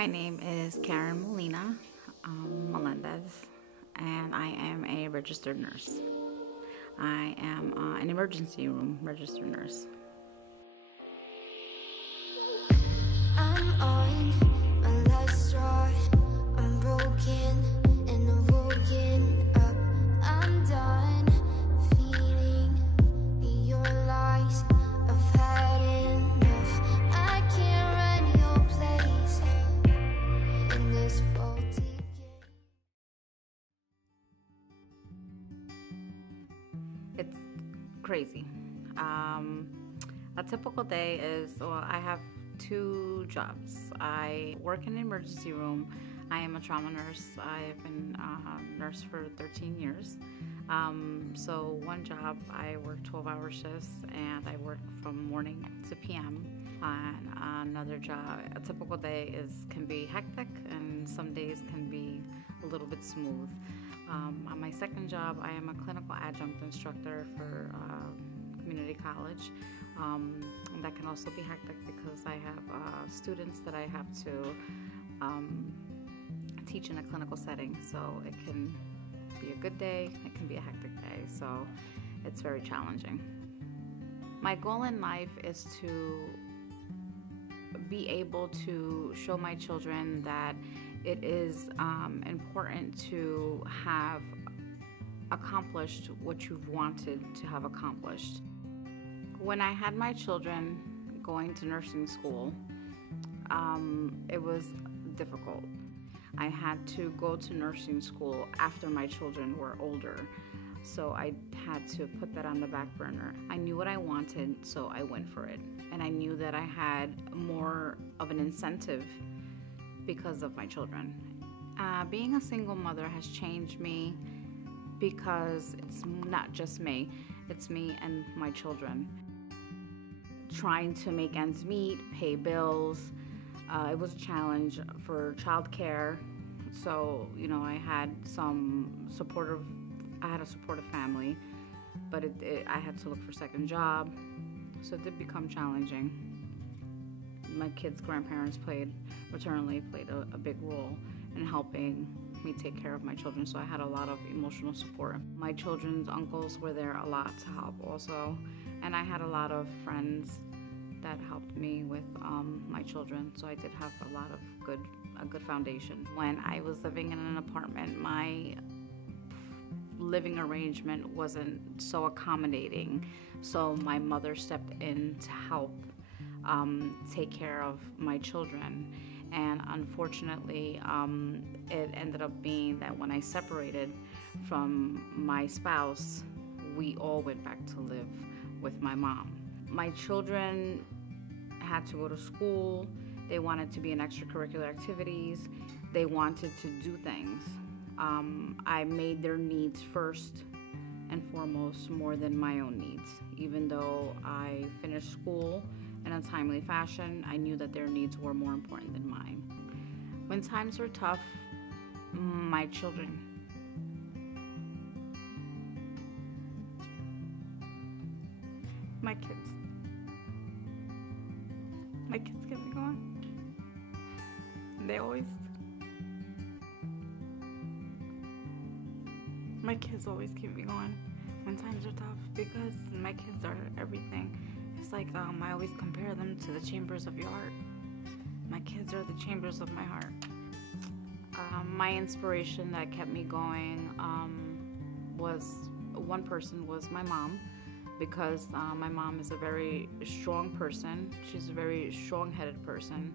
My name is Karen Molina Melendez, and I am a registered nurse. I am an emergency room registered nurse. I'm on my last straw. I'm broken and I'm woken up. I'm done feeding your lies. I've had enough. I can't run your place in this faulty game. It's crazy. A typical day is, well, I have two jobs. I work in an emergency room. I am a trauma nurse. I have been a nurse for 13 years. So one job, I work 12-hour shifts, and I work from morning to PM. And another job, a typical day can be hectic, and some days can be a little bit smooth. On my second job, I am a clinical adjunct instructor for community college. And that can also be hectic because I have students that I have to teach in a clinical setting. So it can be a good day, it can be a hectic day, so it's very challenging. My goal in life is to be able to show my children that it is important to have accomplished what you've wanted to have accomplished. When I had my children going to nursing school, it was difficult. I had to go to nursing school after my children were older, so I had to put that on the back burner. I knew what I wanted, so I went for it. And I knew that I had more of an incentive because of my children. Being a single mother has changed me because it's not just me, it's me and my children. Trying to make ends meet, pay bills. It was a challenge for childcare. So, I had a supportive family, but I had to look for a second job. So it did become challenging. My kids' grandparents maternally played a big role in helping me take care of my children, so I had a lot of emotional support. My children's uncles were there a lot to help also, and I had a lot of friends that helped me with my children, so I did have a good foundation. When I was living in an apartment, my living arrangement wasn't so accommodating, so my mother stepped in to help take care of my children. And unfortunately, it ended up being that when I separated from my spouse, we all went back to live with my mom. My children had to go to school. They wanted to be in extracurricular activities. They wanted to do things. I made their needs first and foremost more than my own needs. Even though I finished school in a timely fashion, I knew that their needs were more important than mine. When times were tough, my children, my kids keep me going. My kids always keep me going when times are tough because my kids are everything. It's like I always compare them to the chambers of your heart. My kids are the chambers of my heart. My inspiration that kept me going was my mom, because my mom is a very strong person. She's a very strong-headed person,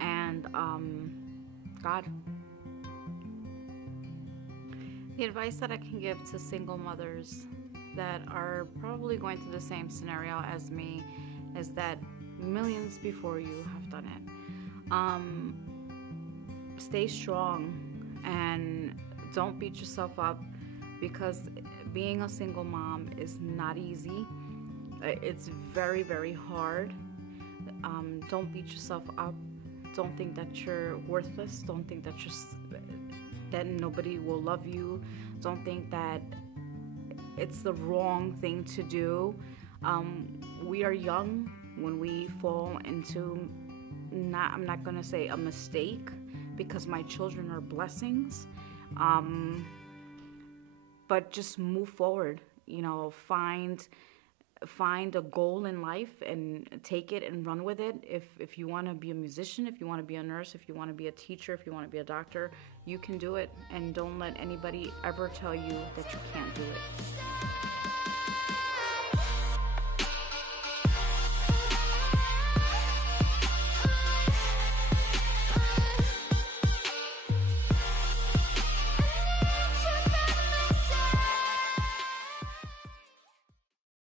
and God. The advice that I can give to single mothers that are probably going through the same scenario as me is that millions before you have done it. Stay strong and don't beat yourself up, because being a single mom is not easy. It's very, very hard. Don't beat yourself up. Don't think that you're worthless. Don't think that that nobody will love you. Don't think that it's the wrong thing to do. We are young when we fall into I'm not gonna say a mistake, because my children are blessings. But just move forward, you know, find a goal in life and take it and run with it. If you want to be a musician, if you want to be a nurse, if you want to be a teacher, if you want to be a doctor, you can do it. And don't let anybody ever tell you that you can't do it.